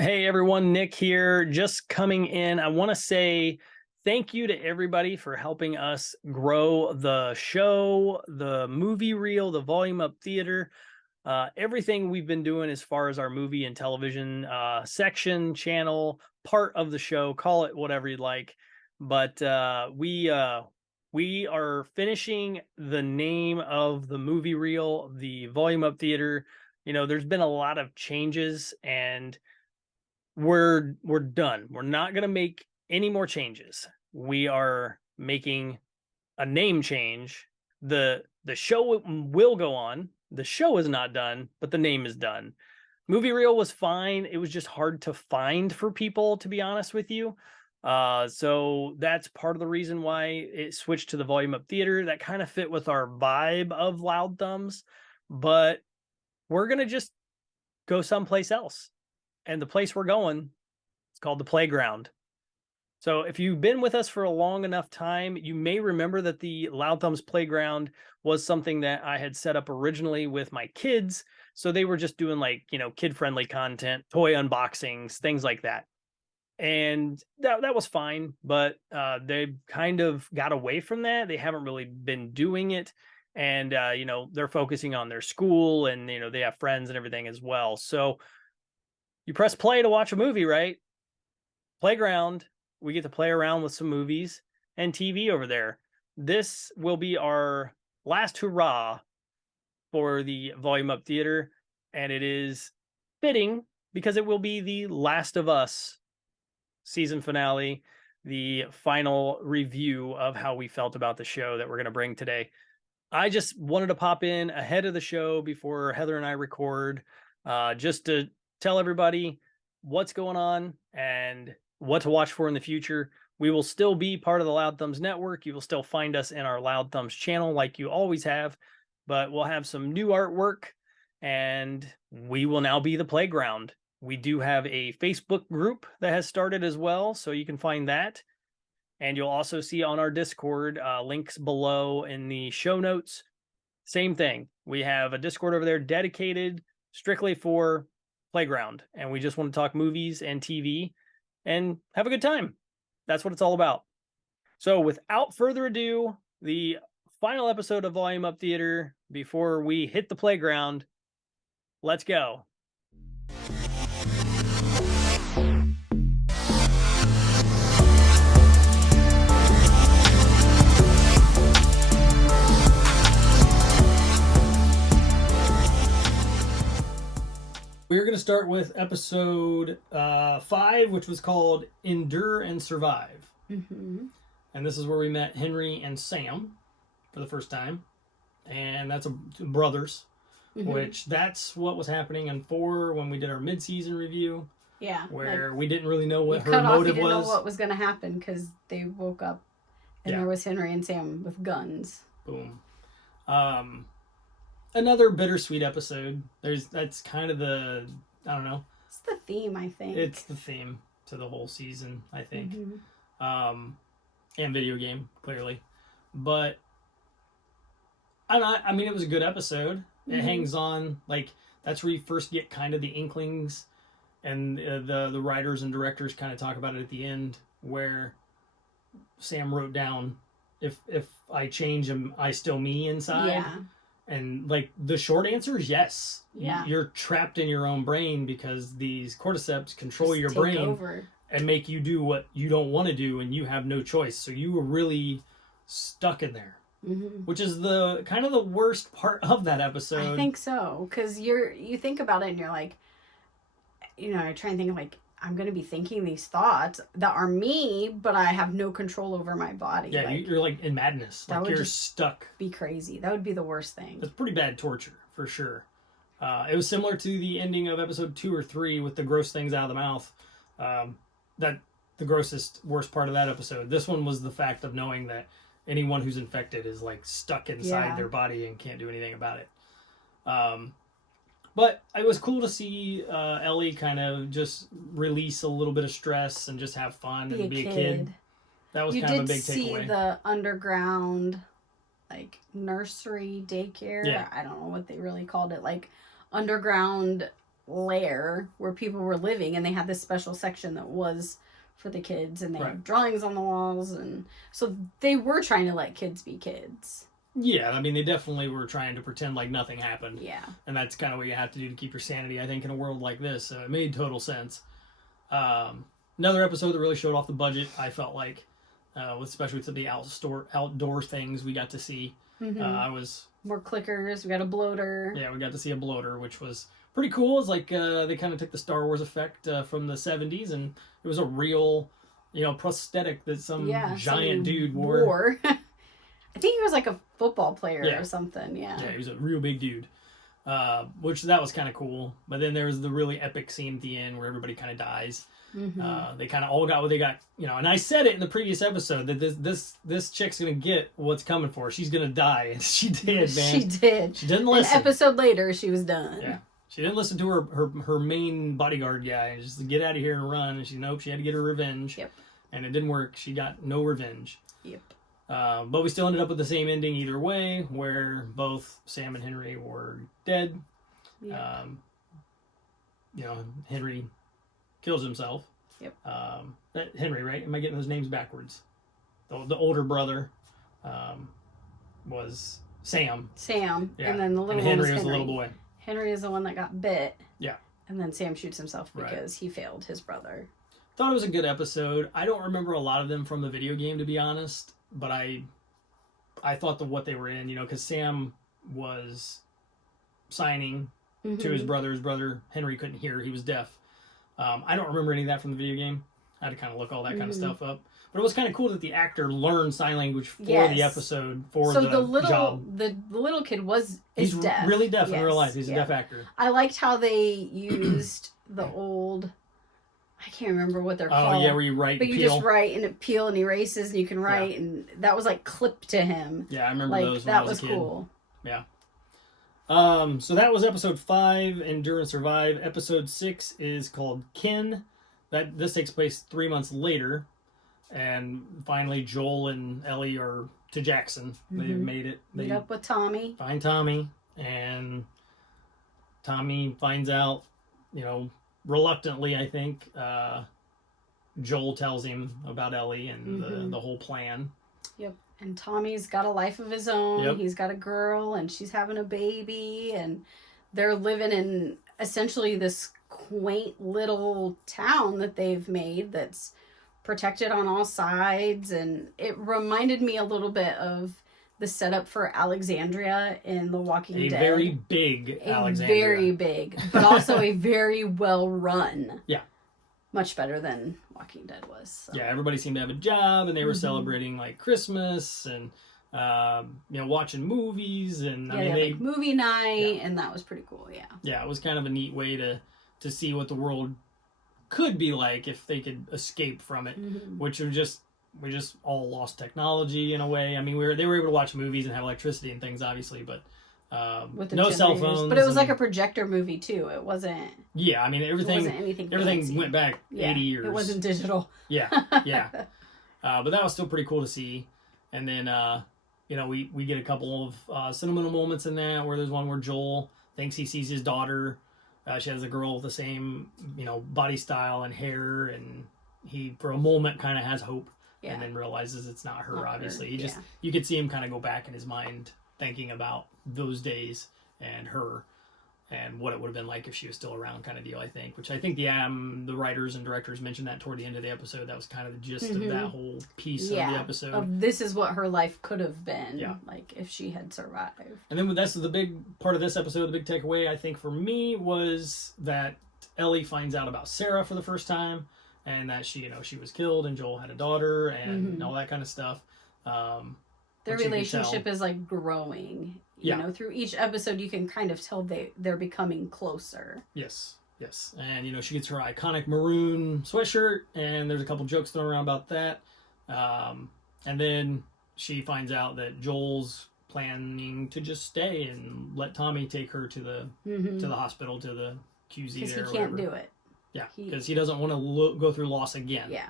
Hey everyone, Nick here, just coming in. I want to say thank you to everybody for helping us grow the show, the movie reel, the volume up theater, everything we've been doing as far as our movie and television section, channel, part of the show, call it whatever you'd like. But we are finishing the name of the movie reel, the volume up theater. There's been a lot of changes and we're done. We're not going to make any more changes. We are making a name change. The show will go on. The show is not done, but the name is done. Movie reel was fine. It was just hard to find for people, to be honest with you. So that's part of the reason why it switched to the volume up theater. That kind of fit with our vibe of Loudthumbs, but we're gonna just go someplace else. And the place we're going, it's called the playground. So if you've been with us for a long enough time, you may remember that the Loud Thumbs Playground was something that I had set up originally with my kids. So they were just doing like, kid-friendly content, toy unboxings, things like that. And that was fine, but they kind of got away from that. They haven't really been doing it. And they're focusing on their school and they have friends and everything as well. So you press play to watch a movie, right? Playground, we get to play around with some movies and TV over there. This will be our last hurrah for the Volume Up Theater, and it is fitting because it will be the Last of Us season finale, the final review of how we felt about the show that we're going to bring today. I just wanted to pop in ahead of the show before Heather and I record, just to tell everybody what's going on and what to watch for in the future. We will still be part of the Loud Thumbs network. You will still find us in our Loud Thumbs channel like you always have, but we'll have some new artwork and we will now be the playground. We do have a Facebook group that has started as well, so you can find that. And you'll also see on our Discord links below in the show notes. Same thing. We have a Discord over there dedicated strictly for playground, and we just want to talk movies and TV and have a good time. That's what it's all about. So without further ado, the final episode of Volume Up Theater before we hit the playground. Let's go. We're going to start with episode 5, which was called Endure and Survive. Mm-hmm. And this is where we met Henry and Sam for the first time. And that's brothers, which that's what was in in 4 when we did our mid-season review. Yeah. Where we didn't really know what her motive was. You didn't know what was going to happen because they woke up and there was Henry and Sam with guns. Boom. Another bittersweet episode. That's kind of I don't know. It's the theme, I think. It's the theme to the whole season, I think. Mm-hmm. And video game, clearly. But I mean, it was a good episode. Mm-hmm. It hangs on, like, that's where you first get kind of the inklings, and the writers and directors kind of talk about it at the end, where Sam wrote down, if I change him, I still me inside. Yeah. And, like, the short answer is yes. Yeah. You're trapped in your own brain because these cordyceps control your brain over and make you do what you don't want to do, and you have no choice. So you were really stuck in there, which is the kind of the worst part of that episode. I think so, because you think about it and you're like, I try and think of, like, I'm going to be thinking these thoughts that are me, but I have no control over my body. Yeah, you're like in madness. Like you're stuck. Be crazy. That would be the worst thing. It's pretty bad torture, for sure. It was similar to the ending of episode 2 or 3 with the gross things out of the mouth. That the worst part of that episode. This one was the fact of knowing that anyone who's infected is like stuck inside their body and can't do anything about it. But it was cool to see Ellie kind of just release a little bit of stress and just have fun and be a kid. That was kind of a big takeaway. You did see the underground, like, nursery daycare. Yeah. I don't know what they really called it. Like, underground lair where people were living, and they had this special section that was for the kids, and they had drawings on the walls, and so they were trying to let kids be kids. Yeah, I mean, they definitely were trying to pretend like nothing happened. Yeah. And that's kind of what you have to do to keep your sanity, I think, in a world like this. So it made total sense. Another episode that really showed off the budget, I felt like, especially with the outdoor things we got to see. I was... More clickers, we got a bloater. Yeah, we got to see a bloater, which was pretty cool. It's like they kind of took the Star Wars effect from the 70s, and it was a real, prosthetic that some giant dude wore. I think he was like a football player or something, Yeah, he was a real big dude, which that was kind of cool. But then there was the really epic scene at the end where everybody kind of dies. They kind of all got what they got, and I said it in the previous episode that this chick's going to get what's coming for her. She's going to die, and she did, man. She did. She didn't listen. An episode later, she was done. Yeah. She didn't listen to her main bodyguard guy. Just get out of here and run. And she had to get her revenge. Yep. And it didn't work. She got no revenge. Yep. But we still ended up with the same ending either way, where both Sam and Henry were dead. Yep. Henry kills himself. Yep. Henry, right? Am I getting those names backwards? The older brother was Sam. Sam. Yeah. And then the little Henry one was the little boy. Henry is the one that got bit. Yeah. And then Sam shoots himself because he failed his brother. Thought it was a good episode. I don't remember a lot of them from the video game, to be honest. But I thought what they were in, because Sam was signing to his brother. His brother, Henry, couldn't hear. He was deaf. I don't remember any of that from the video game. I had to kind of look all that kind of stuff up. But it was kind of cool that the actor learned sign language for the episode for the job. The little kid is deaf. He's really deaf in real life. He's a deaf actor. I liked how they used the old... I can't remember what they're called. Oh, yeah, where you write but and you peel. just write and it peel and erases and you can write and that was like clipped to him. Yeah, I remember those when that I was a kid. Cool. Yeah. So that was episode 5, Endure and Survive. Episode 6 is called Kin. This takes place 3 months later. And finally, Joel and Ellie are to Jackson. They've made it. They meet up with Tommy. Find Tommy. And Tommy finds out, reluctantly, I think, Joel tells him about Ellie and the whole plan. Yep. And Tommy's got a life of his own. Yep. He's got a girl and she's having a baby. And they're living in essentially this quaint little town that they've made that's protected on all sides. And it reminded me a little bit of the setup for Alexandria in The Walking Dead. Very big Alexandria. Very big, but also a very well run. Yeah. Much better than Walking Dead was. So. Yeah, everybody seemed to have a job, and they were celebrating like Christmas and watching movies, and I mean, they like movie night, and that was pretty cool. Yeah. Yeah, it was kind of a neat way to see what the world could be like if they could escape from it, which we just all lost technology in a way. I mean, they were able to watch movies and have electricity and things, obviously, but with no cell phones. But it was like a projector movie too. It wasn't. Yeah, I mean everything. It wasn't everything fancy. went back 80 years. It wasn't digital. Yeah. But that was still pretty cool to see. And then we get a couple of sentimental moments in that, where there's one where Joel thinks he sees his daughter. She has a girl with the same body style and hair, and he for a moment kind of has hope. Yeah. And then realizes it's not her, obviously. You could see him kind of go back in his mind thinking about those days and her and what it would have been like if she was still around, kind of deal, I think. Which I think the writers and directors mentioned that toward the end of the episode. That was kind of the gist of that whole piece of the episode. This is what her life could have been, like, if she had survived. And then that's the big part of this episode, the big takeaway, I think, for me, was that Ellie finds out about Sarah for the first time. And that she was killed, and Joel had a daughter, and all that kind of stuff. Their relationship is like growing. You know, through each episode, you can kind of tell they're becoming closer. Yes. And she gets her iconic maroon sweatshirt, and there's a couple jokes thrown around about that. And then she finds out that Joel's planning to just stay and let Tommy take her to the hospital, to the QZ there. Because he can't do it. Yeah, because he doesn't want to go through loss again. Yeah.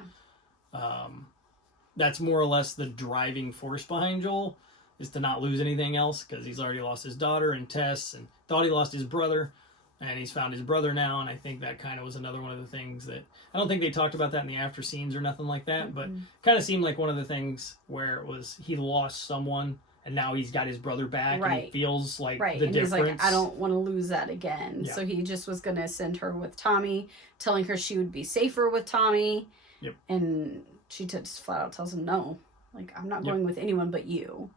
That's more or less the driving force behind Joel, is to not lose anything else, because he's already lost his daughter and Tess, and thought he lost his brother. and he's found his brother now, and I think that kind of was another one of the things that I don't think they talked about that in the after scenes or nothing like that, but kind of seemed like one of the things where it was he lost someone and now he's got his brother back, and he feels like the and difference. He's like, I don't want to lose that again. So he just was going to send her with Tommy, telling her she would be safer with Tommy. Yep. And she just flat out tells him no, like, I'm not going with anyone but you.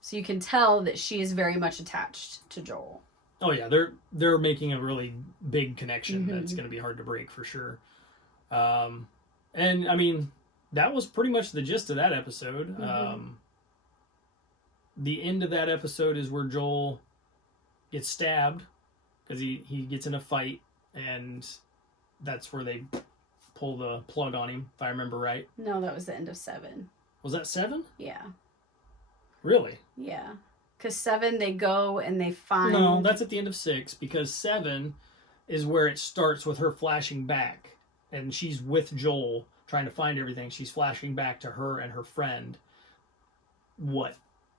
So you can tell that she is very much attached to Joel. Oh yeah, they're making a really big connection that's going to be hard to break for sure. And I mean, that was pretty much the gist of that episode. The end of that episode is where Joel gets stabbed because he gets in a fight, and that's where they pull the plug on him, if I remember right. No, that was the end of 7. Was that 7? Yeah. Really? Yeah. Because 7, they go and they find... No, that's at the end of 6, because 7 is where it starts with her flashing back, and she's with Joel trying to find everything. She's flashing back to her and her friend, what,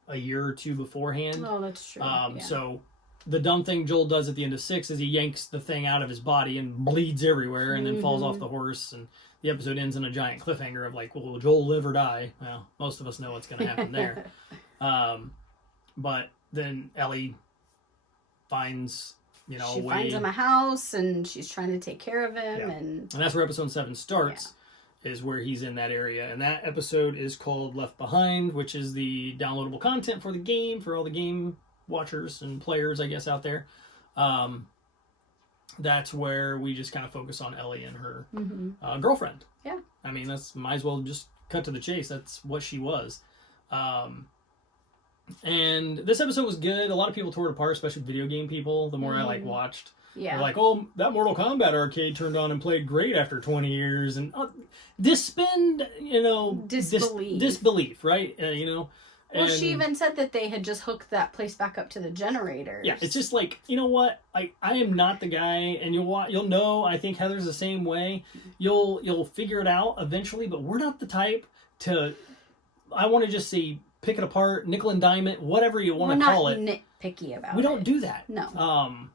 a year or 2 beforehand? Oh, that's true. So the dumb thing Joel does at the end of 6 is he yanks the thing out of his body and bleeds everywhere and then falls off the horse, and the episode ends in a giant cliffhanger of like, well, will Joel live or die? Well, most of us know what's going to happen there. But then Ellie finds, she finds him a house, and she's trying to take care of him, and that's where episode 7 starts. Is where he's in that area, and that episode is called Left Behind, which is the downloadable content for the game, for all the game watchers and players, I guess, out there. That's where we just kind of focus on Ellie and her girlfriend. Yeah. I mean, that's might as well just cut to the chase. That's what she was. And this episode was good. A lot of people tore it apart, especially video game people, the more I watched. Yeah. They're like, oh, that Mortal Kombat arcade turned on and played great after 20 years. And disbelief, right? Well, she even said that they had just hooked that place back up to the generators. Yeah, it's just like, you know what? I am not the guy, and you'll know, I think Heather's the same way. You'll figure it out eventually, but we're not the type to, I want to just say, pick it apart, nickel and dime it, whatever you want to call it. We're not nitpicky about it. We don't do that. No.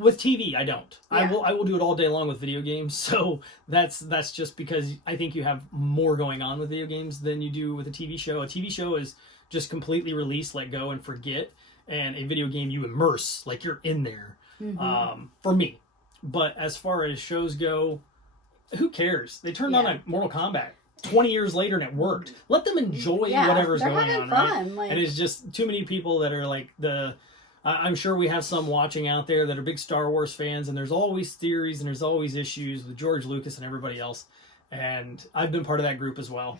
With TV, I don't. Yeah. I will do it all day long with video games. So that's just because I think you have more going on with video games than you do with a TV show. A TV show is just completely release, let go, and forget. And a video game, you immerse, like you're in there. For me. But as far as shows go, who cares? They turned on a Mortal Kombat 20 years later and it worked. Let them enjoy whatever's going on. Fun. Right? And it's just too many people that are like I'm sure we have some watching out there that are big Star Wars fans, and there's always theories and there's always issues with George Lucas and everybody else. And I've been part of that group as well.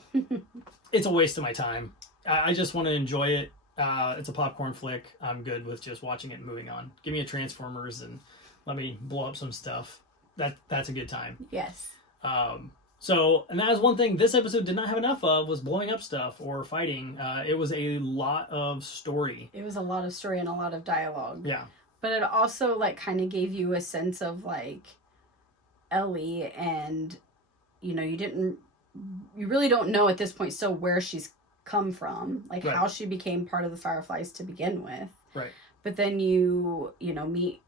It's a waste of my time. I just want to enjoy it. It's a popcorn flick. I'm good with just watching it and moving on. Give me a Transformers and let me blow up some stuff. That's a good time. Yes. And that is one thing this episode did not have enough of, was blowing up stuff or fighting. It was a lot of story. It was a lot of story and a lot of dialogue. Yeah. But it also kind of gave you a sense of Ellie, and you really don't know at this point still where she's come from, how she became part of the Fireflies to begin with. Right. But then you meet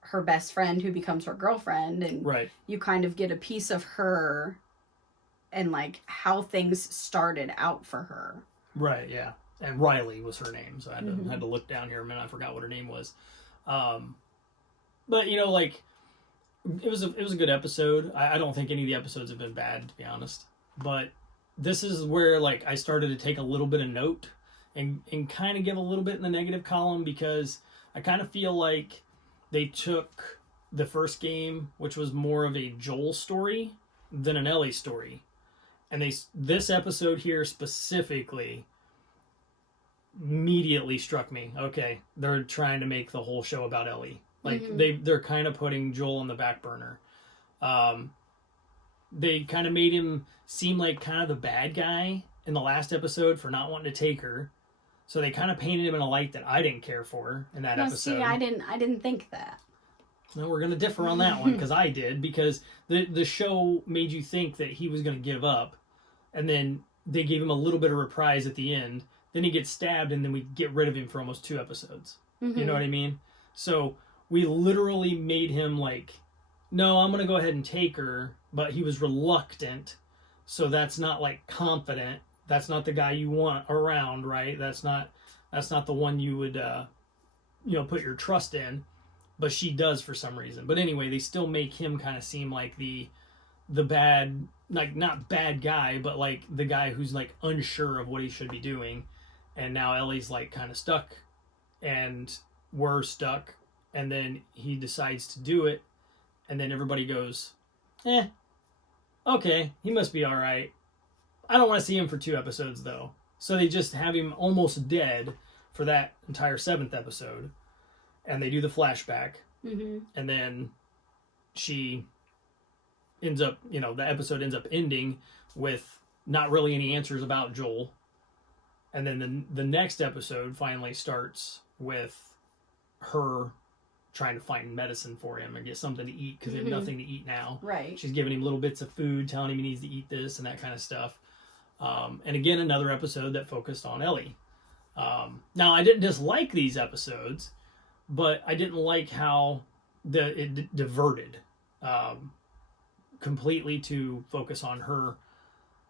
her best friend who becomes her girlfriend, and you kind of get a piece of her and how things started out for her. Right, yeah. And Riley was her name, so I had to look down here a minute. I forgot what her name was. But it was a good episode. I don't think any of the episodes have been bad, to be honest. But this is where I started to take a little bit of note and kind of give a little bit in the negative column, because I kind of feel like they took the first game, which was more of a Joel story than an Ellie story. And this episode here specifically immediately struck me. Okay, they're trying to make the whole show about Ellie. They're kind of putting Joel on the back burner. They kind of made him seem like kind of the bad guy in the last episode for not wanting to take her. So they kind of painted him in a light that I didn't care for in that episode. See, I didn't think that. No, we're going to differ on that one, because I did, because the show made you think that he was going to give up, and then they gave him a little bit of reprise at the end. Then he gets stabbed, and then we get rid of him for almost 2 episodes. You know what I mean? So we literally made him like, no, I'm going to go ahead and take her, but he was reluctant. So that's not like confident. That's not the guy you want around, right? That's not the one you would, put your trust in, but she does for some reason. But anyway, they still make him kind of seem like the bad, like not bad guy, but like the guy who's like unsure of what he should be doing. And now Ellie's like kind of stuck, and we're stuck, and then he decides to do it, and then everybody goes, okay, he must be all right. I don't want to see him for 2 episodes though. So they just have him almost dead for that entire 7th episode, and they do the flashback, and then she ends up, the episode ends up ending with not really any answers about Joel. And then the next episode finally starts with her trying to find medicine for him and get something to eat, because they have nothing to eat now. Right. She's giving him little bits of food, telling him he needs to eat this and that kind of stuff. And again, another episode that focused on Ellie. Now, I didn't dislike these episodes, but I didn't like how it diverted completely to focus on her.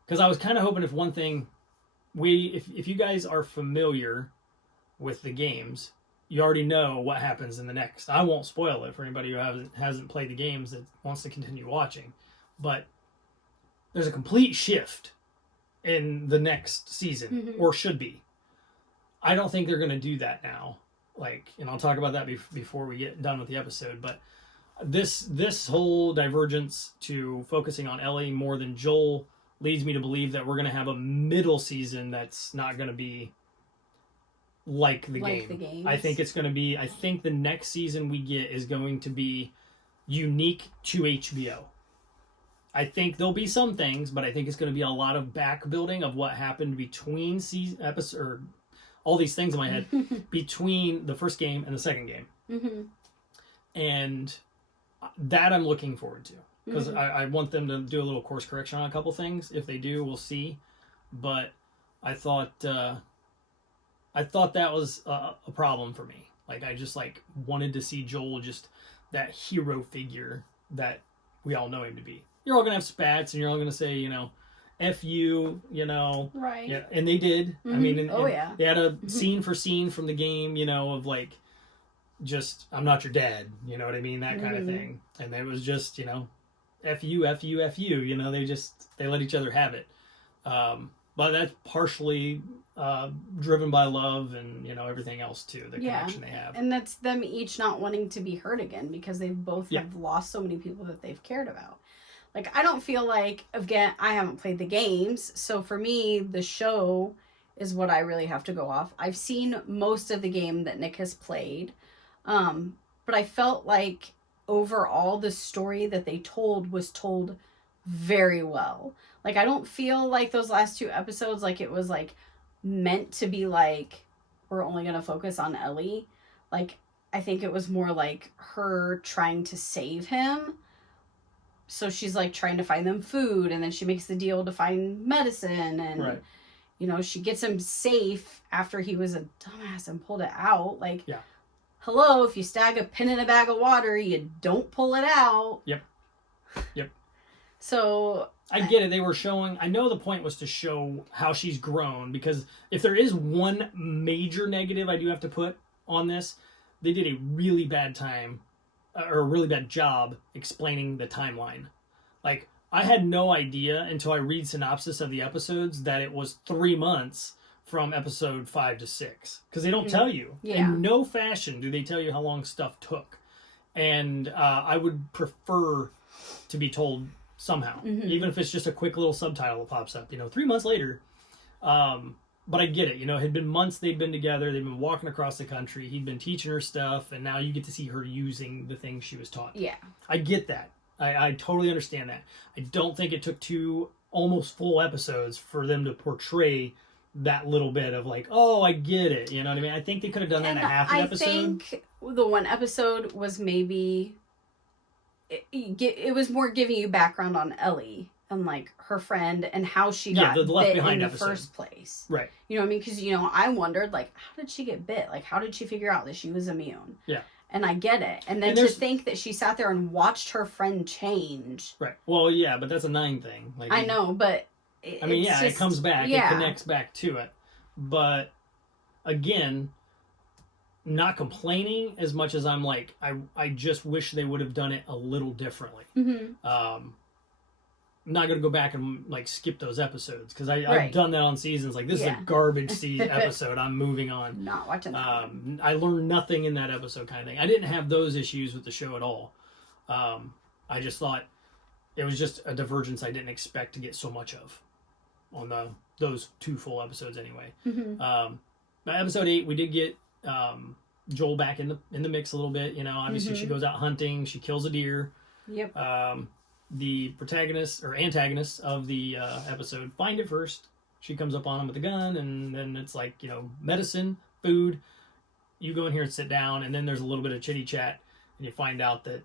Because I was kind of hoping if one thing, if you guys are familiar with the games, you already know what happens in the next. I won't spoil it for anybody who hasn't played the games that wants to continue watching. But there's a complete shift in the next season, or should be. I don't think they're going to do that now. And I'll talk about that before we get done with the episode. But this whole divergence to focusing on Ellie more than Joel leads me to believe that we're going to have a middle season that's not going to be like the game. I think it's going to be, I think the next season we get is going to be unique to HBO. I think there'll be some things, but I think it's going to be a lot of back building of what happened between season episode, or all these things in my head between the first game and the second game. And that I'm looking forward to, because I want them to do a little course correction on a couple things. If they do, we'll see. But I thought that was a problem for me. I just wanted to see Joel just that hero figure that we all know him to be. You're all gonna have spats, and you're all gonna say, F you, Right. Yeah, and they did. I mean, yeah. They had a scene for scene from the game, of just, I'm not your dad, you know what I mean? That kind of thing. And it was just, F you, F you, F you, they let each other have it. But that's partially driven by love and, everything else too, the connection they have. And that's them each not wanting to be hurt again, because they both have lost so many people that they've cared about. I don't feel again, I haven't played the games, so for me, the show is what I really have to go off. I've seen most of the game that Nick has played, but I felt overall the story that they told was told very well. I don't feel those last 2 episodes, it was meant to be we're only going to focus on Ellie. I think it was more her trying to save him. So she's trying to find them food, and then she makes the deal to find medicine, and right. She gets him safe after he was a dumbass and pulled it out. Hello, if you stab a pin in a bag of water, you don't pull it out. Yep. So I get it. They were showing, I know the point was to show how she's grown, because if there is one major negative I do have to put on this, they did a really bad time, or a really bad job explaining the timeline. I had no idea until I read synopsis of the episodes that it was 3 months from episode 5 to 6, because they don't tell you. In no fashion do they tell you how long stuff took. And I would prefer to be told somehow, even if it's just a quick little subtitle that pops up, 3 months later. But I get it, it had been months they'd been together, they'd been walking across the country, he'd been teaching her stuff, and now you get to see her using the things she was taught. Yeah. I get that. I totally understand that. I don't think it took 2 almost full episodes for them to portray that little bit of oh, I get it, you know what I mean? I think they could have done that in a half an episode. I think the one episode was maybe, it was more giving you background on Ellie and her friend and how she got the left bit behind in the episode. first place. Right. You know what I mean? Because, I wondered, how did she get bit? How did she figure out that she was immune? Yeah. And I get it. And then to think that she sat there and watched her friend change. Right. Well, yeah, but that's a 9 thing. Like, I know, but it comes back. Yeah. It connects back to it. But again, not complaining as much as I'm like, I just wish they would have done it a little differently. I'm not going to go back and like skip those episodes because I've done that on seasons. Like, this is a garbage episode. I'm moving on. Not watching that. I learned nothing in that episode, kind of thing. I didn't have those issues with the show at all. I just thought it was just a divergence I didn't expect to get so much of on those 2 full episodes anyway. By episode 8, we did get Joel back in the mix a little bit. You know, obviously she goes out hunting. She kills a deer. Yep. The protagonist or antagonist of the episode find it first. She comes up on him with a gun, and then it's like, you know, medicine, food. You go in here and sit down, and then there's a little bit of chitty chat, and you find out that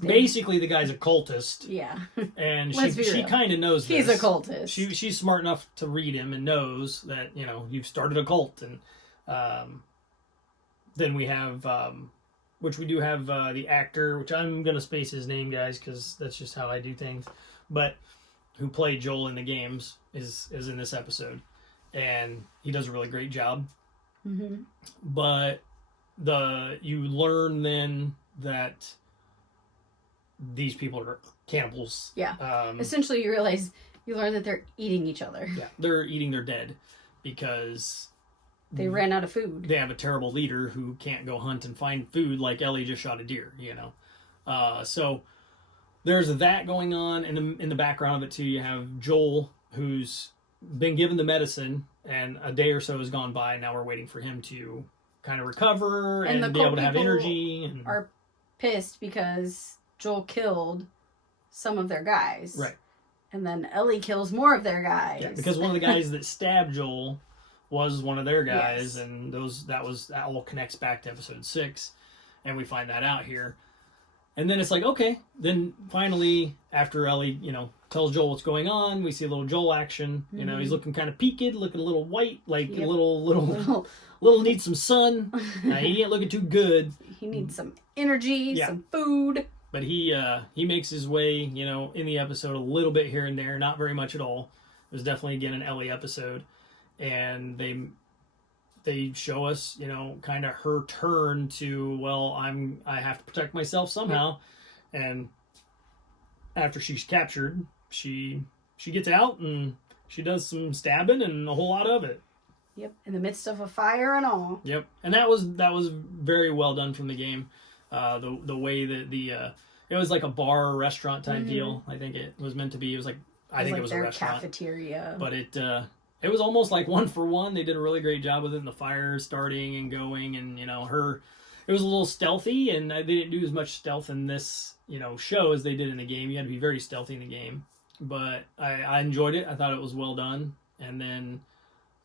basically the guy's a cultist. Yeah. And she kind of knows this. He's a cultist. She's smart enough to read him and knows that, you know, you've started a cult. And then we have, which we do have the actor, which I'm going to space his name, guys, because that's just how I do things. But who played Joel in the games is in this episode. And he does a really great job. But you learn then that these people are cannibals. Yeah. Essentially, you learn that they're eating each other. Yeah, they're eating their dead because they ran out of food. They have a terrible leader who can't go hunt and find food, like Ellie just shot a deer, you know. So there's that going on. In the background of it, too, you have Joel, who's been given the medicine, and a day or so has gone by, and now we're waiting for him to kind of recover and be able to have energy. And are pissed because Joel killed some of their guys. Right. And then Ellie kills more of their guys. Yeah, because one of the guys that stabbed Joel was one of their guys, and that all connects back to episode 6, and we find that out here. And then it's like, okay, then finally, after Ellie, you know, tells Joel what's going on, we see a little Joel action. You know, he's looking kind of peaked, looking a little white, like a little needs some sun. He ain't looking too good. He needs some energy, some food. But he makes his way, you know, in the episode a little bit here and there, not very much at all. It was definitely, again, an Ellie episode. And they show us, you know, kind of her turn to, well, I have to protect myself somehow. And after she's captured, she gets out and she does some stabbing and a whole lot of it. Yep, in the midst of a fire and all. Yep, and that was very well done from the game. The way that it was like a bar or restaurant type deal. I think it was meant to be. It was like it was a restaurant cafeteria. But it was almost like 1 for 1. They did a really great job with it. And the fire starting and going, and you know it was a little stealthy, and they didn't do as much stealth in this, you know, show as they did in the game. You had to be very stealthy in the game, but I enjoyed it. I thought it was well done. And then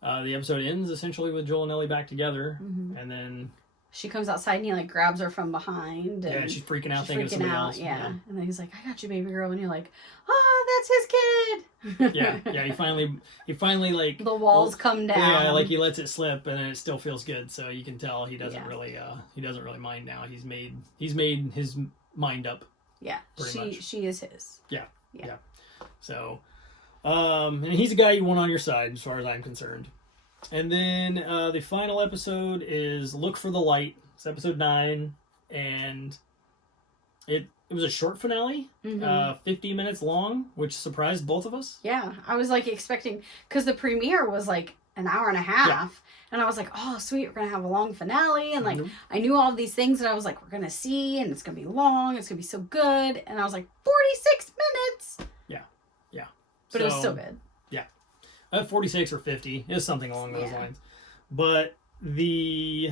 the episode ends essentially with Joel and Ellie back together, and then she comes outside and he like grabs her from behind. And she's freaking out, thinking of somebody else. Yeah. And then he's like, "I got you, baby girl," and you're like, "Oh, that's his kid." yeah. He finally like the walls come down. Yeah, like he lets it slip, and then it still feels good. So you can tell he doesn't really mind now. He's made his mind up. Yeah, she is his. Yeah. So, and he's a guy you want on your side, as far as I'm concerned. And then the final episode is Look for the Light. It's episode 9, and it was a short finale, 50 minutes long, which surprised both of us. Yeah, I was like expecting, because the premiere was like an hour and a half, and I was like, oh sweet, we're gonna have a long finale, and like I knew all of these things that I was like, we're gonna see, and it's gonna be long, it's gonna be so good, and I was like, 46 minutes. Yeah. But it was still good. 46 or 50 is something along those lines. But the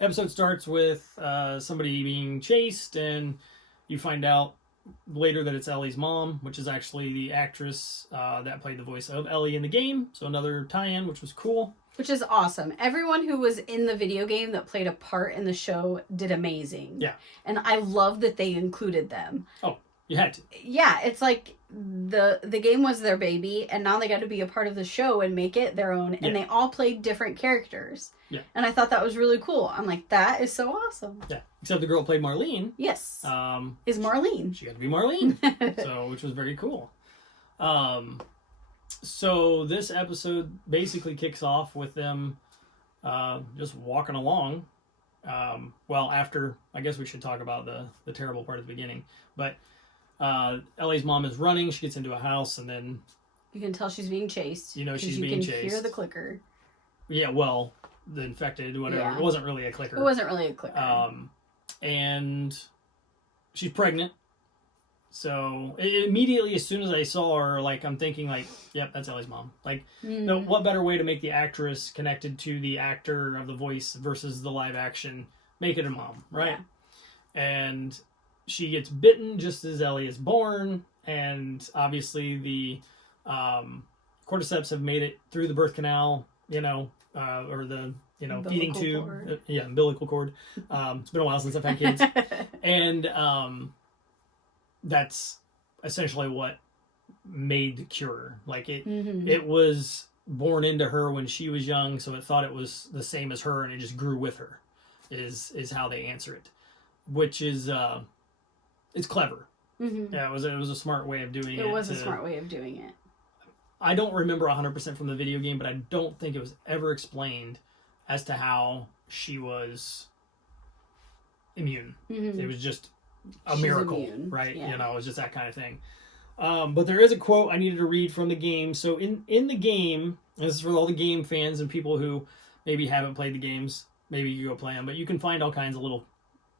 episode starts with somebody being chased, and you find out later that it's Ellie's mom, which is actually the actress that played the voice of Ellie in the game. So another tie-in, which was cool. Which is awesome. Everyone who was in the video game that played a part in the show did amazing. Yeah. And I love that they included them. Oh, You had to. Yeah, it's like the game was their baby, and now they got to be a part of the show and make it their own. And they all played different characters. Yeah. And I thought that was really cool. I'm like, that is so awesome. Yeah. Except the girl who played Marlene. Yes. Is Marlene. She got to be Marlene. So, which was very cool. So this episode basically kicks off with them just walking along. Well, after, I guess we should talk about the terrible part at the beginning. But Ellie's mom is running. She gets into a house, and then you can tell she's being chased. You know she's being chased. You can hear the clicker. Yeah, well, the infected, whatever. Yeah. It wasn't really a clicker. It wasn't really a clicker. And she's pregnant. So immediately, as soon as I saw her, like, I'm thinking, like, yep, that's Ellie's mom. Like, no, what better way to make the actress connected to the actor of the voice versus the live action? Make it a mom, right? Yeah. And she gets bitten just as Ellie is born, and obviously the cordyceps have made it through the birth canal, or the feeding tube, umbilical cord. It's been a while since I've had kids, and that's essentially what made the cure. Like it was born into her when she was young, so it thought it was the same as her, and it just grew with her. Is how they answer it, which is it's clever. Yeah, it was a smart way of doing it. It was a smart way of doing it. I don't remember 100% from the video game, but I don't think it was ever explained as to how she was immune. It was just a miracle, immune. Right? Yeah. It was just that kind of thing. But there is a quote I needed to read from the game. So in the game, and this is for all the game fans and people who maybe haven't played the games, maybe you go play them, but you can find all kinds of little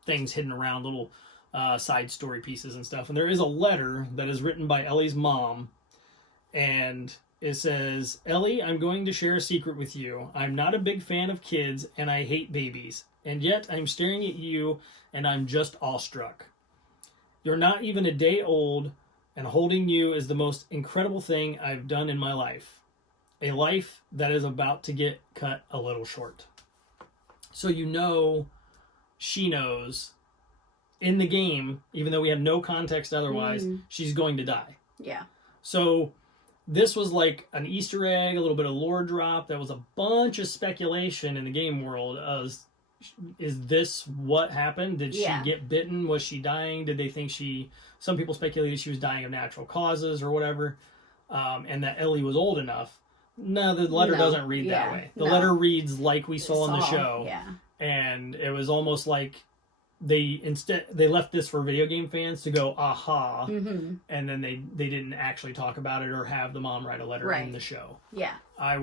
things hidden around, little side story pieces and stuff. And there is a letter that is written by Ellie's mom, and it says, "Ellie, I'm going to share a secret with you. I'm not a big fan of kids, and I hate babies. And yet I'm staring at you, and I'm just awestruck. You're not even a day old, and holding you is the most incredible thing I've done in my life. A life that is about to get cut a little short." So she knows in the game, even though we have no context otherwise, she's going to die. Yeah. So this was like an Easter egg, a little bit of lore drop. There was a bunch of speculation in the game world. Is this what happened? Did she get bitten? Was she dying? Did they think some people speculated she was dying of natural causes or whatever, and that Ellie was old enough. No, the letter doesn't read that way. The letter reads like we saw in the show. Yeah. And it was almost like they left this for video game fans to go, aha, and then they didn't actually talk about it or have the mom write a letter in the show. Yeah. I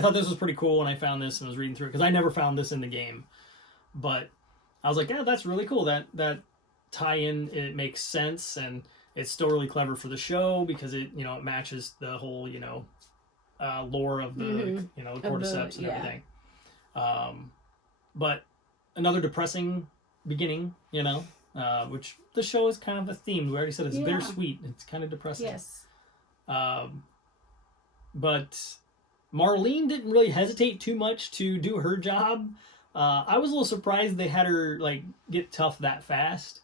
thought this was pretty cool when I found this and was reading through it, because I never found this in the game. But I was like, yeah, that's really cool. That tie-in, it makes sense, and it's still really clever for the show because it matches the whole, lore of the, cordyceps and everything. But another depressing beginning, which the show is kind of a theme. We already said it's bittersweet. It's kind of depressing. Yes. But Marlene didn't really hesitate too much to do her job. I was a little surprised they had her get tough that fast.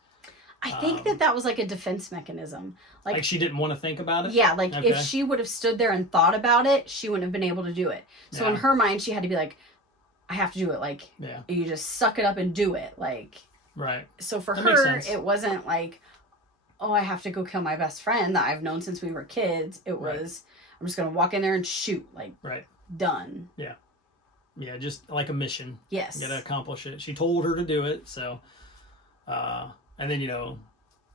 I think that was like a defense mechanism. Like she didn't want to think about it? Yeah, if she would have stood there and thought about it, she wouldn't have been able to do it. So in her mind, she had to be like, I have to do it. You just suck it up and do it. Right. So for her, it wasn't like, oh, I have to go kill my best friend that I've known since we were kids. It was, I'm just going to walk in there and shoot. Done. Yeah. Yeah, just like a mission. Yes. You got to accomplish it. She told her to do it, so... and then,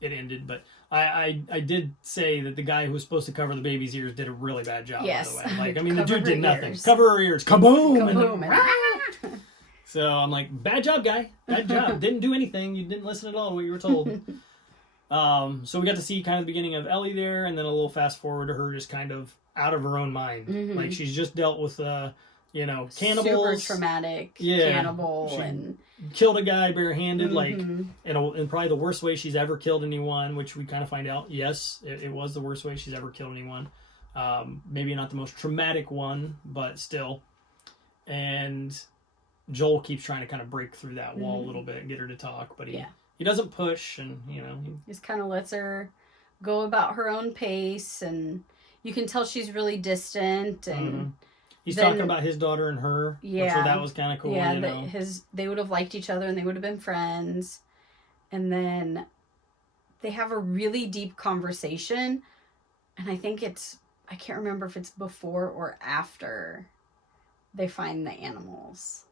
it ended. But I did say that the guy who was supposed to cover the baby's ears did a really bad job, by the way. The dude did nothing. Ears. Cover her ears. Kaboom! And so I'm like, bad job, guy. Bad job. Didn't do anything. You didn't listen at all to what you were told. So we got to see kind of the beginning of Ellie there, and then a little fast forward to her just kind of out of her own mind. She's just dealt with, cannibals. Super traumatic cannibal. And killed a guy barehanded, in probably the worst way she's ever killed anyone, which we kind of find out, yes, it was the worst way she's ever killed anyone. Maybe not the most traumatic one, but still. And Joel keeps trying to kind of break through that wall a little bit and get her to talk, but he he doesn't push, and just kind of lets her go about her own pace, and you can tell she's really distant. And he's talking about his daughter and her. Yeah, that was kind of cool. Yeah, they would have liked each other and they would have been friends. And then they have a really deep conversation, and I think I can't remember if it's before or after they find the animals.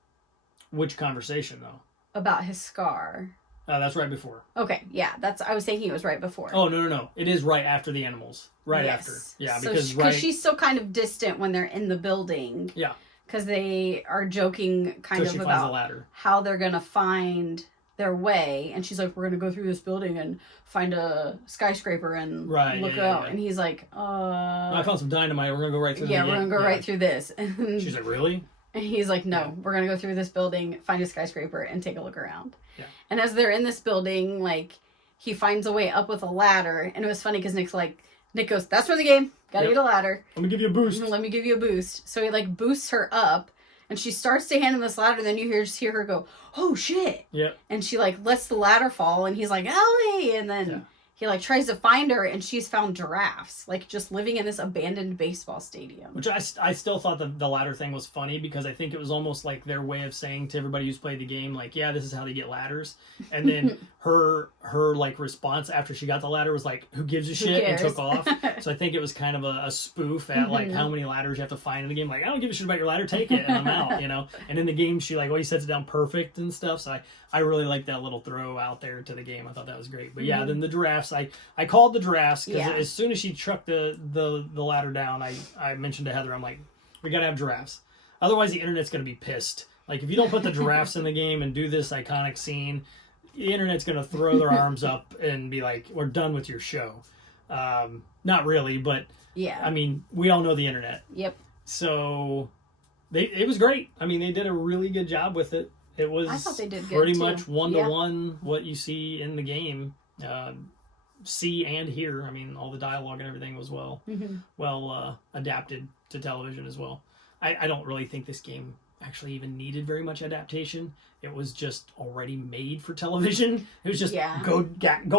Which conversation, though? About his scar. That's right before. Okay, yeah, I was thinking it was right before. Oh, no. It is right after the animals. Right yes. after. Yeah, because she's still kind of distant when they're in the building. Yeah. Because they are joking kind of about how they're going to find their way. And she's like, we're going to go through this building and find a skyscraper and look out. And he's like, I found some dynamite. We're going to go right through we're going to go right through this. And she's like, really? And he's like, no, we're going to go through this building, find a skyscraper, and take a look around. Yeah. And as they're in this building, like, he finds a way up with a ladder. And it was funny because Nick goes, that's for the game. Gotta get a ladder. Let me give you a boost. Let me give you a boost. So he, like, boosts her up. And she starts to hand him this ladder. And then you just hear her go, oh, shit. Yep. And she, like, lets the ladder fall. And he's like, Ellie. And then he, like, tries to find her. And she's found giraffes, like, just living in this abandoned baseball stadium. Which I still thought the ladder thing was funny, because I think it was almost like their way of saying to everybody who's played the game, like, yeah, this is how they get ladders. And then her like response after she got the ladder was like, who gives a shit, and took off. So I think it was kind of a spoof at like how many ladders you have to find in the game. Like, I don't give a shit about your ladder, take it, and I'm out, And in the game, she like always sets it down perfect and stuff. So I really like that little throw out there to the game. I thought that was great. But yeah, then the giraffes, I called the giraffes because as soon as she chucked the ladder down, I mentioned to Heather, I'm like, we gotta have giraffes. Otherwise the internet's gonna be pissed. Like, if you don't put the giraffes in the game and do this iconic scene, the internet's gonna throw their arms up and be like, we're done with your show. Not really, but yeah. I mean, we all know the internet. Yep. So it was great. I mean, they did a really good job with it. It was I thought they did good pretty too. much one-to-one what you see in the game. See and hear. I mean, all the dialogue and everything was well adapted to television as well. I don't really think this game actually even needed very much adaptation. It was just already made for television. It was just go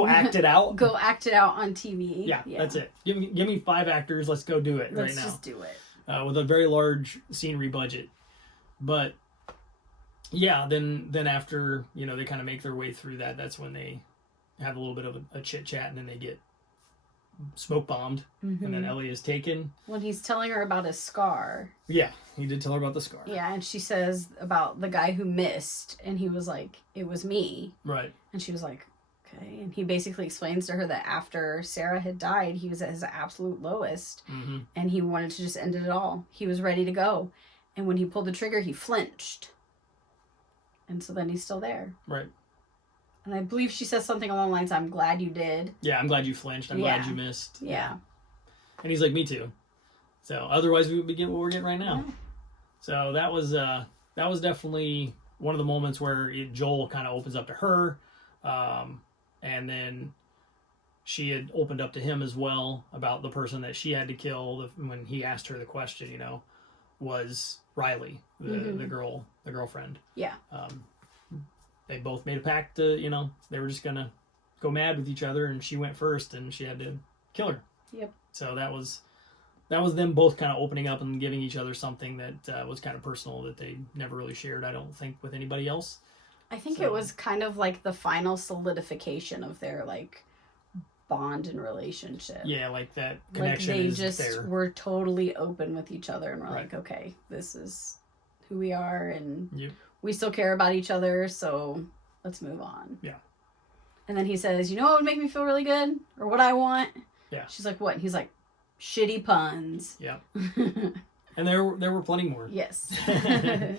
act it out. Go act it out on TV. Yeah, that's it. Give me 5 actors. Let's go do it right now. Let's just do it. With a very large scenery budget. But yeah, then after they kind of make their way through that, that's when they have a little bit of a chit chat, and then they get smoke bombed, and then Ellie is taken. When he's telling her about his scar. Yeah, he did tell her about the scar. Yeah, and she says about the guy who missed, and he was like, it was me. Right. And she was like, okay. And he basically explains to her that after Sarah had died, he was at his absolute lowest, and he wanted to just end it all. He was ready to go. And when he pulled the trigger, he flinched. And so then he's still there. Right. And I believe she says something along the lines, I'm glad you did. Yeah, I'm glad you flinched. I'm glad you missed. Yeah. And he's like, me too. So otherwise we would be getting what we're getting right now. Yeah. So that was definitely one of the moments where Joel kind of opens up to her. And then she had opened up to him as well about the person that she had to kill when he asked her the question, was Riley, the girlfriend. Yeah. They both made a pact to, they were just going to go mad with each other, and she went first, and she had to kill her. Yep. So that was them both kind of opening up and giving each other something that was kind of personal that they never really shared, I don't think, with anybody else. I think it was kind of like the final solidification of their, like, bond and relationship. Yeah, like that connection they is just there. Were totally open with each other, and we're like, okay, this is who we are, and we still care about each other, so let's move on. Yeah. And then he says, you know what would make me feel really good? Or what I want? Yeah. She's like, what? And he's like, shitty puns. Yeah. And there were plenty more. Yes. The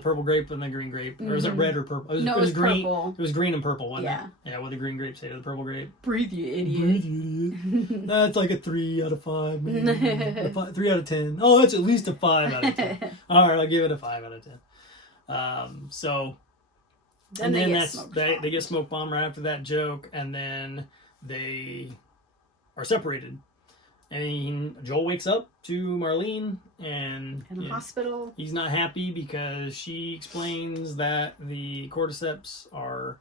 purple grape and the green grape. Or is it red or purple? It was green. Purple. It was green and purple, wasn't it? Yeah. What did the green grape say to the purple grape? Breathe, you idiot. Breathe, you idiot. That's like a 3 out of 5, maybe. 3 out of 10. Oh, that's at least a 5 out of 10. All right, I'll give it a 5 out of 10. Then they get smoke bomb right after that joke, and then they are separated. And Joel wakes up to Marlene and in the hospital. He's not happy because she explains that the cordyceps are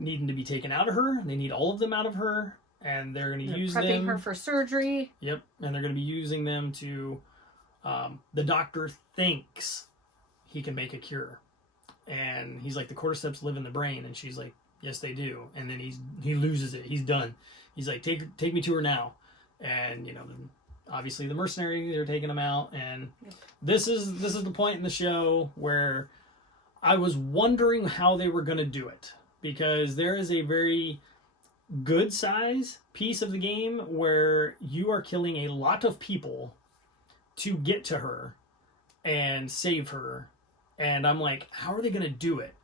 needing to be taken out of her. They need all of them out of her, and they're going to use prepping them. her for surgery. Yep, and they're going to be using them to. The doctor thinks he can make a cure, and he's like, the cordyceps live in the brain, and she's like, yes, they do. And then he loses it. He's done. He's like, take me to her now, and you know, obviously the mercenary, they're taking him out, and this is the point in the show where I was wondering how they were going to do it, because there is a very good size piece of the game where you are killing a lot of people to get to her and save her. And I'm like, how are they going to do it?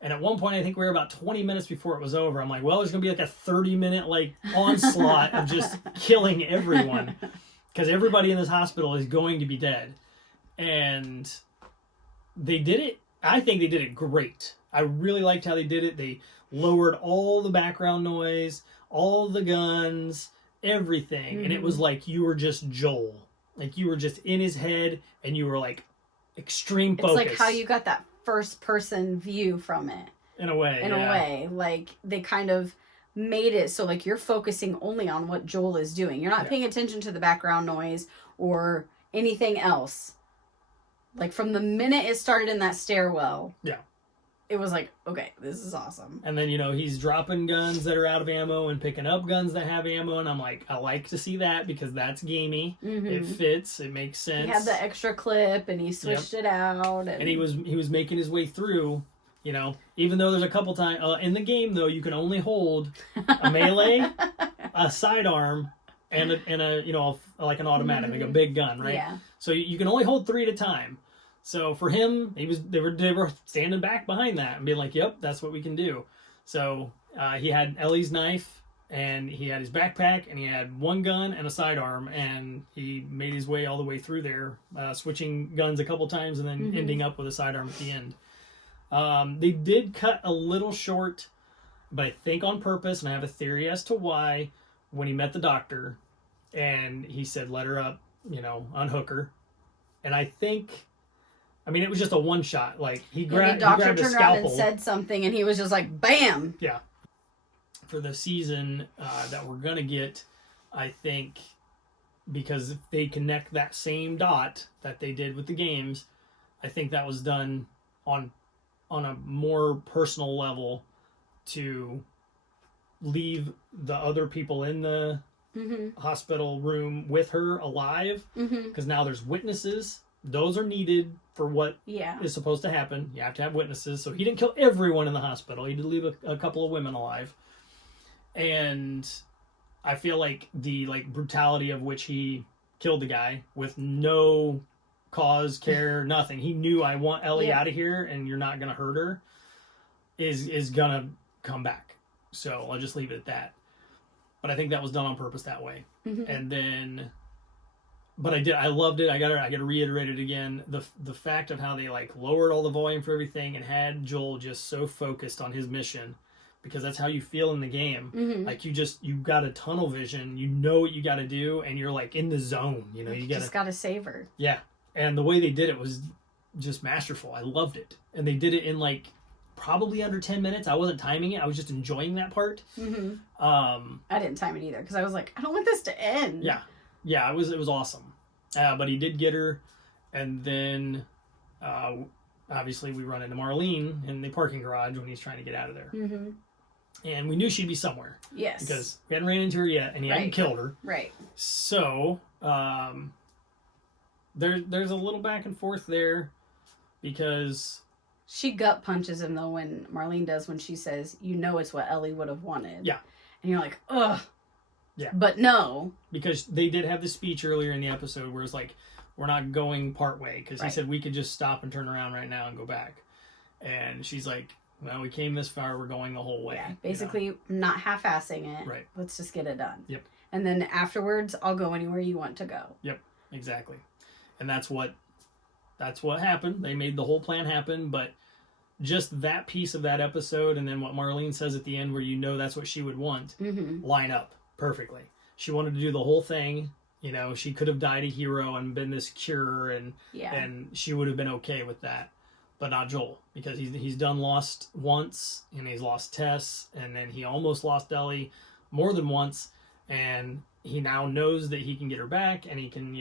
And at one point, I think we were about 20 minutes before it was over. I'm like, well, there's going to be like a 30-minute like onslaught of just killing everyone, because everybody in this hospital is going to be dead. And they did it. I think they did it great. I really liked how they did it. They lowered all the background noise, all the guns, everything. And it was like you were just Joel. Like you were just in his head, and you were like extreme focus. It's like how you got that first person view from it. In a way. Like they kind of made it so like you're focusing only on what Joel is doing. You're not paying attention to the background noise or anything else. Like from the minute it started in that stairwell. Yeah. It was like, okay, this is awesome. And then, you know, he's dropping guns that are out of ammo and picking up guns that have ammo. And I'm like, I like to see that, because that's gamey. Mm-hmm. It fits. It makes sense. He had the extra clip and he switched it out. And he was making his way through, you know, even though there's a couple times in the game, though, you can only hold a melee, a sidearm, and a you know, like an automatic, like a big gun, right? Yeah. So you can only hold 3 at a time. So for him, they were standing back behind that and being like, "Yep, that's what we can do." So he had Ellie's knife, and he had his backpack, and he had one gun and a sidearm, and he made his way all the way through there, switching guns a couple times, and then ending up with a sidearm at the end. They did cut a little short, but I think on purpose, and I have a theory as to why. When he met the doctor, and he said, "Let her up," you know, unhook her, and I think. I mean, it was just a one shot. Like he grabbed a scalpel. The doctor turned around and said something, and he was just like, "Bam!" Yeah. For the season that we're gonna get, I think, because they connect that same dot that they did with the games, I think that was done on a more personal level to leave the other people in the hospital room with her alive, because now there's witnesses. Those are needed for what is supposed to happen. You have to have witnesses. So he didn't kill everyone in the hospital. He did leave a couple of women alive. And I feel like the brutality of which he killed the guy with no cause, care, nothing. He knew, I want Ellie out of here, and you're not going to hurt her, is going to come back. So I'll just leave it at that. But I think that was done on purpose that way. And then... But I loved it. I gotta reiterate it again. The fact of how they lowered all the volume for everything and had Joel just so focused on his mission, because that's how you feel in the game. Like you got a tunnel vision. You know what you got to do, and you're in the zone. You know, you just gotta save her. Yeah, and the way they did it was just masterful. I loved it, and they did it in probably under 10 minutes. I wasn't timing it. I was just enjoying that part. I didn't time it either, because I was like, I don't want this to end. Yeah, it was awesome. But he did get her, and then obviously we run into Marlene in the parking garage when he's trying to get out of there. And we knew she'd be somewhere. Yes. Because we hadn't ran into her yet, and he hadn't killed her. Right. So there's a little back and forth there, because... She gut punches him, though, when Marlene does, when she says, "You know it's what Ellie would have wanted." Yeah. And you're like, ugh. Yeah. But no. Because they did have the speech earlier in the episode where it's we're not going part way. Because he said we could just stop and turn around right now and go back. And she's like, well, we came this far, we're going the whole way. Yeah, basically not half-assing it. Right. Let's just get it done. Yep. And then afterwards, I'll go anywhere you want to go. Yep, exactly. And that's what happened. They made the whole plan happen, but just that piece of that episode, and then what Marlene says at the end where you know that's what she would want, line up perfectly. She wanted to do the whole thing. You know, she could have died a hero and been this cure, and she would have been okay with that. but not Joel, because he's done lost once, and he's lost Tess, and then he almost lost Ellie more than once, and he now knows that he can get her back, and he can,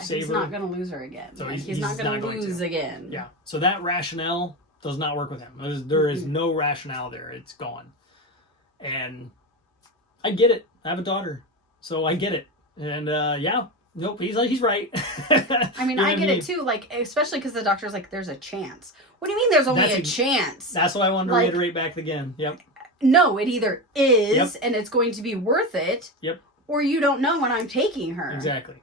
save he's her. not going to lose her again. So he's not going to lose again. Yeah. So that rationale does not work with him. There is no rationale there. It's gone. And I get it. I have a daughter, so I get it. And nope, he's right. I mean, I get it too. Like, especially because the doctor's like, "There's a chance." What do you mean? There's only a chance? That's what I wanted to reiterate back again. Yep. No, it either is, and it's going to be worth it. Yep. Or you don't know when I'm taking her. Exactly.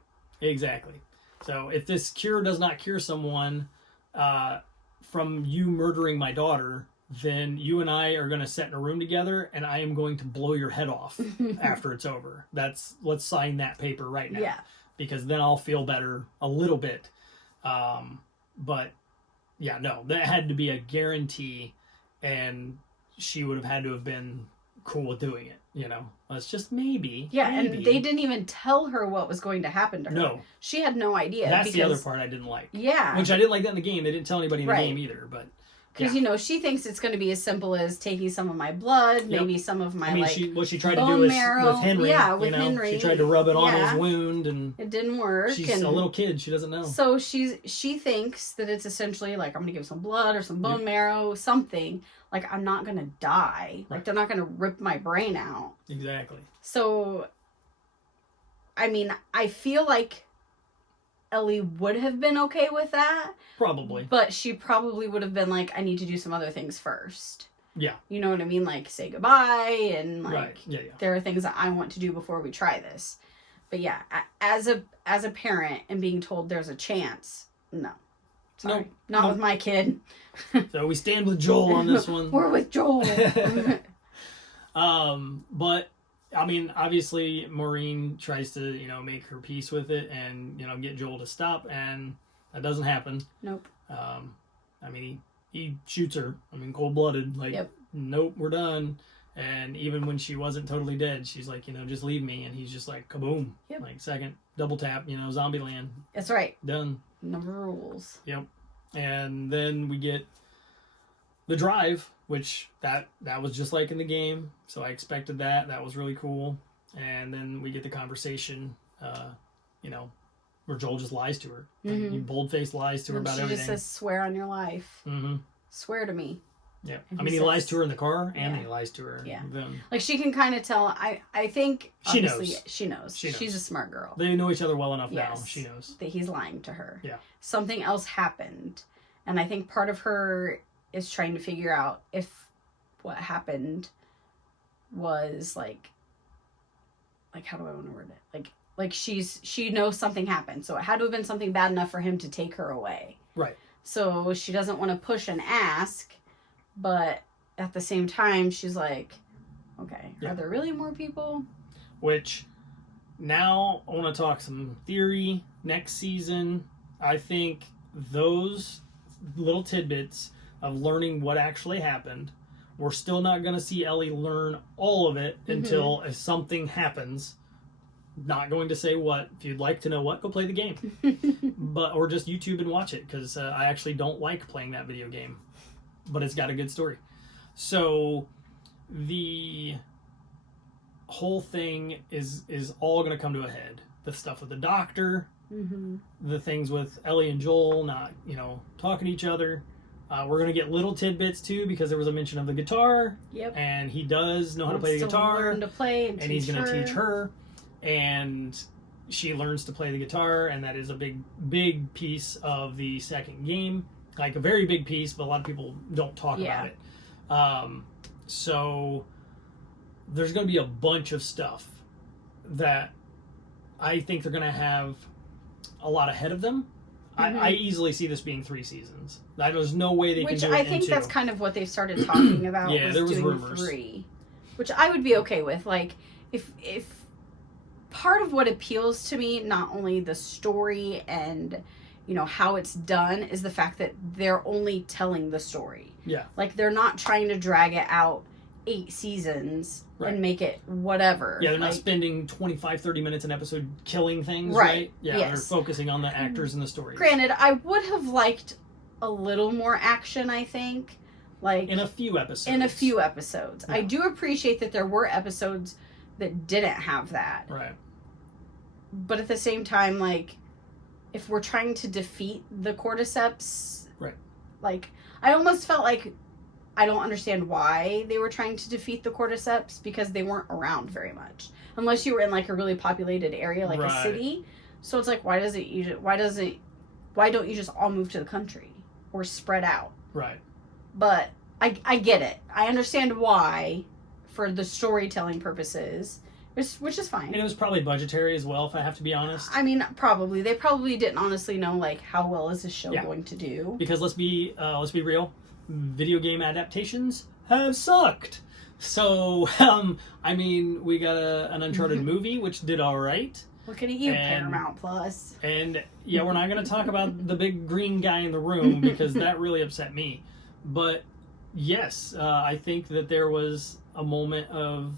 So if this cure does not cure someone from you murdering my daughter, then you and I are going to sit in a room together, and I am going to blow your head off after it's over. Let's sign that paper right now. Yeah. Because then I'll feel better a little bit. But yeah, no, that had to be a guarantee, and she would have had to have been cool with doing it. It's just maybe. Yeah, maybe. And they didn't even tell her what was going to happen to her. No. She had no idea. That's the other part I didn't like. Yeah. Which I didn't like that in the game. They didn't tell anybody in the game either, but... Because, she thinks it's going to be as simple as taking some of my blood, maybe some of my, what she tried to do with Henry. Yeah, with Henry. She tried to rub it on his wound, and... It didn't work. She's a little kid. She doesn't know. So she thinks that it's essentially like, I'm going to give some blood or some bone marrow, something. Like, I'm not going to die. Right. Like, they're not going to rip my brain out. Exactly. So, I mean, I feel like Ellie would have been okay with that. Probably. But she probably would have been like, I need to do some other things first. Yeah. You know what I mean? Like, say goodbye, and like, right. Yeah. There are things that I want to do before we try this. But yeah, as a parent and being told there's a chance, no. Sorry. Not with my kid. So we stand with Joel on this one. We're with Joel. But I mean, obviously Maureen tries to, make her peace with it and, get Joel to stop, and that doesn't happen. Nope. I mean, he shoots her. I mean, cold-blooded. Like, Nope, we're done. And even when she wasn't totally dead, she's like, just leave me. And he's just like, kaboom. Yep. Like, second, double tap, zombie land. That's right. Done. Number rules. Yep. And then we get the drive, which that was just like in the game. So I expected that. That was really cool. And then we get the conversation, where Joel just lies to her. Mm-hmm. He bold-faced lies to her about everything. She just says, swear on your life. Mm-hmm. Swear to me. Yeah. I mean, he lies to her in the car, and he lies to her. Yeah. Then. Like, she can kind of tell. I think, she knows. She knows. She's a smart girl. They know each other well enough now. She knows. That he's lying to her. Yeah. Something else happened. And I think part of her is trying to figure out if what happened was, like how do I want to word it? Like she knows something happened. So it had to have been something bad enough for him to take her away. Right. So she doesn't want to push and ask, but at the same time, she's like, okay, are there really more people? Which, now I want to talk some theory. Next season, I think those little tidbits of learning what actually happened, we're still not going to see Ellie learn all of it until something happens. Not going to say what. If you'd like to know what, go play the game. Or just YouTube and watch it, because I actually don't like playing that video game. But it's got a good story. So the whole thing is all going to come to a head. The stuff with the doctor, the things with Ellie and Joel not, talking to each other. We're going to get little tidbits too, because there was a mention of the guitar. Yep. And he does know how to play the guitar. Learn to play and he's going to teach her. And she learns to play the guitar, and that is a big piece of the second game. Like, a very big piece, but a lot of people don't talk about it. So there's going to be a bunch of stuff that I think they're going to have a lot ahead of them. I easily see this being 3 seasons. There's no way they can do it in 2. Which I think that's kind of what they've started talking about. There was doing rumors. 3, which I would be okay with. Like, if part of what appeals to me, not only the story and how it's done, is the fact that they're only telling the story. Yeah. Like, they're not trying to drag it out 8 seasons and make it whatever. Yeah, they're not spending 25-30 minutes an episode killing things, right? Yeah, they're focusing on the actors and the story. Granted, I would have liked a little more action, I think. Like in a few episodes. Yeah. I do appreciate that there were episodes that didn't have that. Right. But at the same time, like, if we're trying to defeat the cordyceps, right. Like, I almost felt like I don't understand why they were trying to defeat the cordyceps, because they weren't around very much. Unless you were in, like, a really populated area, like a city. So it's like, why don't you just all move to the country or spread out? Right. But I get it. I understand why, for the storytelling purposes, which is fine. And it was probably budgetary as well, if I have to be honest. I mean, probably. They probably didn't honestly know, like, how well is this show going to do. Because let's be real, video game adaptations have sucked. So, I mean, we got an Uncharted movie, which did all right. Looking at you, Paramount Plus. And, yeah, we're not going to talk about the big green guy in the room, because that really upset me. But, yes, I think that there was a moment of,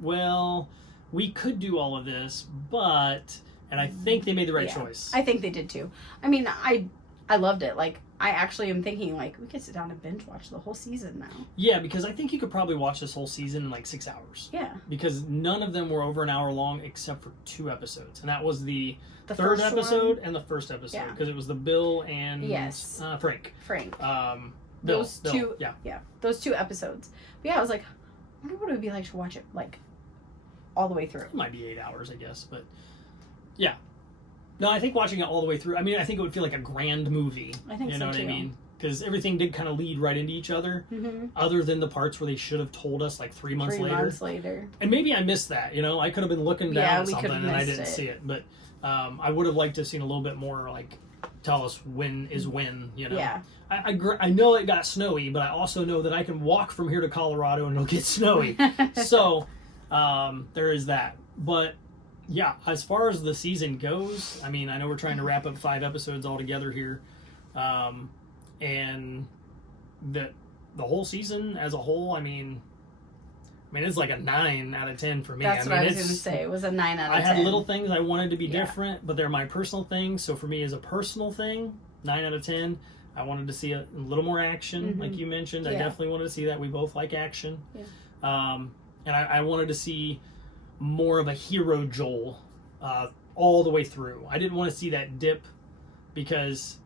well, we could do all of this, but... And I think they made the right choice. I think they did, too. I mean, I loved it. Like, I actually am thinking, like, we could sit down and binge watch the whole season now. Yeah, because I think you could probably watch this whole season in, like, 6 hours. Yeah. Because none of them were over an hour long except for 2 episodes. And that was the third episode and the first episode. Because it was the Bill and Frank. Those two episodes. But yeah, I was like, I wonder what it would be like to watch it, like, all the way through. It might be 8 hours, I guess, but yeah. No, I think watching it all the way through, I mean, I think it would feel like a grand movie. I think so, you know what too. I mean? Because everything did kind of lead right into each other, other than the parts where they should have told us, like, 3 months later. 3 months later. And maybe I missed that, you know? I could have been looking down at something and I didn't see it. But I would have liked to have seen a little bit more, like, tell us when is when, you know? Yeah. I know it got snowy, but I also know that I can walk from here to Colorado and it'll get snowy. So, there is that. But, yeah, as far as the season goes, I mean, I know we're trying to wrap up 5 episodes altogether here. And the whole season as a whole, I mean, it's like a 9 out of 10 for me. That's what I was going to say. It was a 9 out of 10. I had little things I wanted to be different, but they're my personal things. So for me, as a personal thing, 9 out of 10. I wanted to see a little more action, like you mentioned. I definitely wanted to see that. We both like action. Yeah. And I wanted to see more of a hero Joel all the way through. I didn't want to see that dip because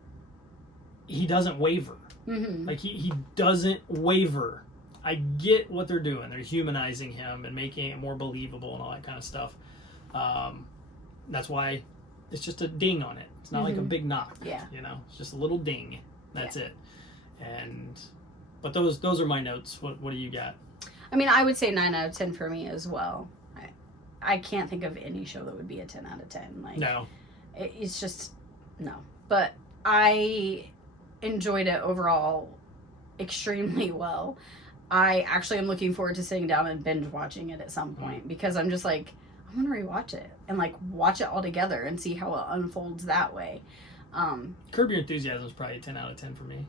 he doesn't waver. Like, he doesn't waver. I get what they're doing. They're humanizing him and making it more believable and all that kind of stuff. That's why it's just a ding on it. It's not like a big knock. Yeah. You know, it's just a little ding. That's it. But those are my notes. What do you got? I mean, I would say 9 out of 10 for me as well. I can't think of any show that would be a 10 out of 10. Like, no. It's just, no. But I enjoyed it overall extremely well. I actually am looking forward to sitting down and binge watching it at some point, because I'm just like, I want to rewatch it and, like, watch it all together and see how it unfolds that way. Curb Your Enthusiasm is probably a 10 out of 10 for me.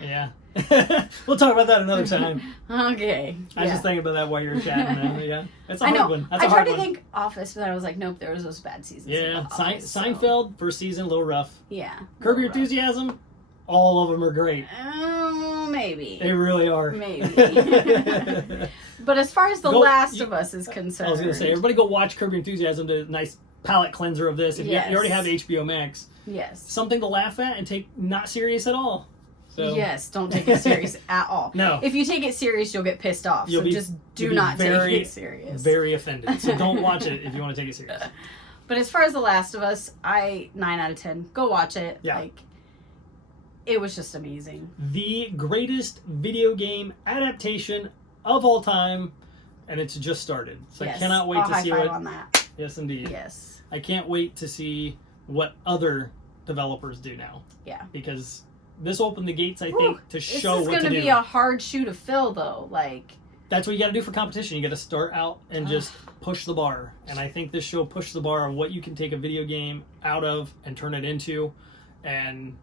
Yeah. We'll talk about that another time. Okay. I was just thinking about that while you were chatting. Yeah. That's a hard one. That's I a hard tried one. to think Office, but I was like, nope, there was those bad seasons. Yeah. Office, Seinfeld, first season, a little rough. Yeah. Curb Your Enthusiasm, all of them are great. Maybe. They really are. Maybe. But as far as The Last of Us is concerned, I was going to say, everybody go watch Curb Your Enthusiasm, the nice palate cleanser of this. If you already have HBO Max. Yes. Something to laugh at and take not serious at all. So. Yes, don't take it serious at all. No. If you take it serious, you'll get pissed off. So just do not take it serious. Very offended. So don't watch it if you want to take it serious. But as far as The Last of Us, 9 out of 10. Go watch it. Yeah. Like, it was just amazing. The greatest video game adaptation of all time, and it's just started. So I cannot wait to see what. On that. Yes, indeed. Yes. I can't wait to see what other developers do now. Yeah. Because this opened the gates, I think, to show what to do. This is going to be a hard shoe to fill, though. Like, that's what you got to do for competition. You got to start out and just push the bar. And I think this show pushed the bar of what you can take a video game out of and turn it into. And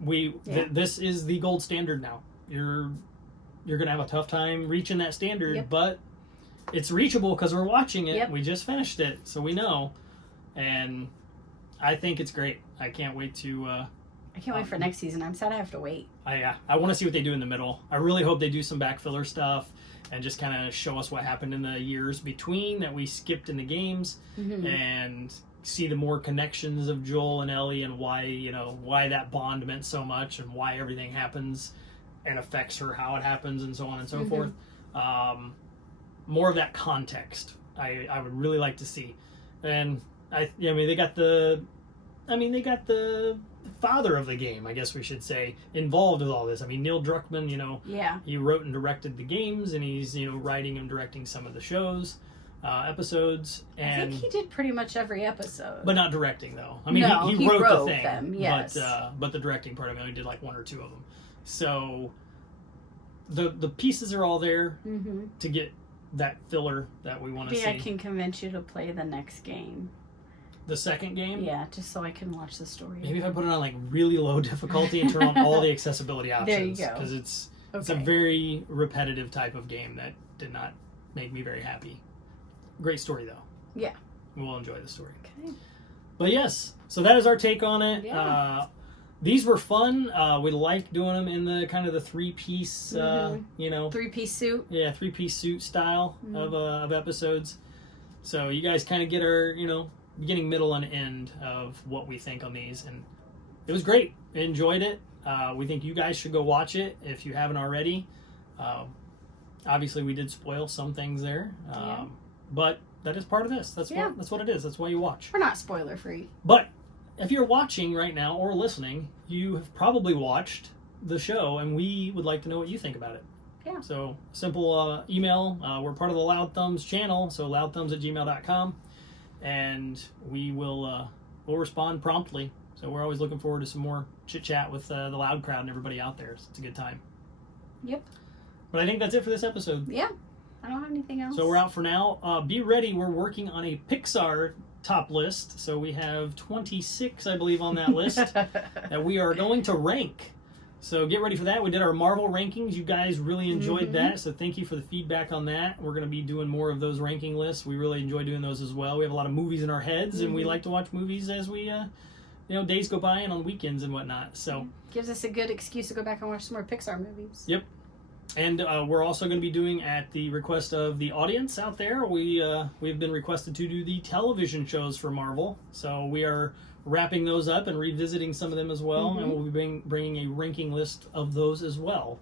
this is the gold standard now. You're going to have a tough time reaching that standard, but it's reachable because we're watching it. Yep. We just finished it, so we know. And I think it's great. I can't wait to I can't wait for next season. I'm sad I have to wait. I want to see what they do in the middle. I really hope they do some back filler stuff and just kind of show us what happened in the years between that we skipped in the games, and see the more connections of Joel and Ellie and why that bond meant so much and why everything happens and affects her, how it happens, and so on and so forth. More of that context I would really like to see. And they got the father of the game, I guess we should say, involved with all this. I mean, Neil Druckmann, he wrote and directed the games, and he's, writing and directing some of the shows, episodes. And I think he did pretty much every episode. But not directing, though. I mean, no, he wrote the thing. Them, yes. But the directing part, he did like one or two of them. So the pieces are all there to get that filler that we want to see. Maybe I can convince you to play the next game. The second game? Yeah, just so I can watch the story. Maybe if I put it on like really low difficulty and turn on all the accessibility options. There you go. Because it's a very repetitive type of game that did not make me very happy. Great story though. Yeah. We'll enjoy the story. Okay. But yes, so that is our take on it. Yeah. These were fun. We liked doing them in the kind of the three-piece, three-piece suit. Yeah, three-piece suit style of episodes. So you guys kind of get our, beginning, middle, and end of what we think on these. And it was great. Enjoyed it. We think you guys should go watch it if you haven't already. Obviously, we did spoil some things there. But that is part of this. That's what it is. That's why you watch. We're not spoiler-free. But if you're watching right now or listening, you have probably watched the show, and we would like to know what you think about it. Yeah. So, simple email. We're part of the Loudthumbs channel, so loudthumbs@gmail.com, and we will we'll respond promptly. So we're always looking forward to some more chit-chat with the Loud crowd and everybody out there. It's a good time. Yep. But I think that's it for this episode. Yeah. I don't have anything else. So we're out for now. Be ready. We're working on a Pixar top list. So we have 26, I believe, on that list that we are going to rank. So get ready for that. We did our Marvel rankings. You guys really enjoyed that. So thank you for the feedback on that. We're going to be doing more of those ranking lists. We really enjoy doing those as well. We have a lot of movies in our heads, and we like to watch movies as we, days go by and on weekends and whatnot. So gives us a good excuse to go back and watch some more Pixar movies. Yep. And we're also going to be doing, at the request of the audience out there, we've been requested to do the television shows for Marvel. So we are wrapping those up and revisiting some of them as well. And we'll be bringing a ranking list of those as well.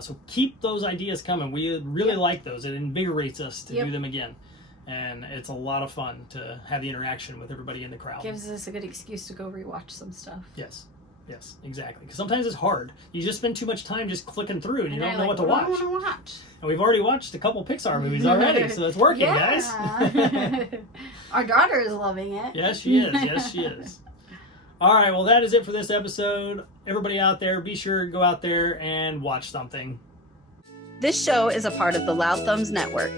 So keep those ideas coming. We really like those. It invigorates us to do them again. And it's a lot of fun to have the interaction with everybody in the crowd. Gives us a good excuse to go rewatch some stuff. Yes, exactly. Because sometimes it's hard. You just spend too much time just clicking through, and you don't know what to watch. And we've already watched a couple Pixar movies already, so it's working, guys. Our daughter is loving it. Yes, she is. Yes, she is. All right, well, that is it for this episode. Everybody out there, be sure to go out there and watch something. This show is a part of the Loudthumbs Network.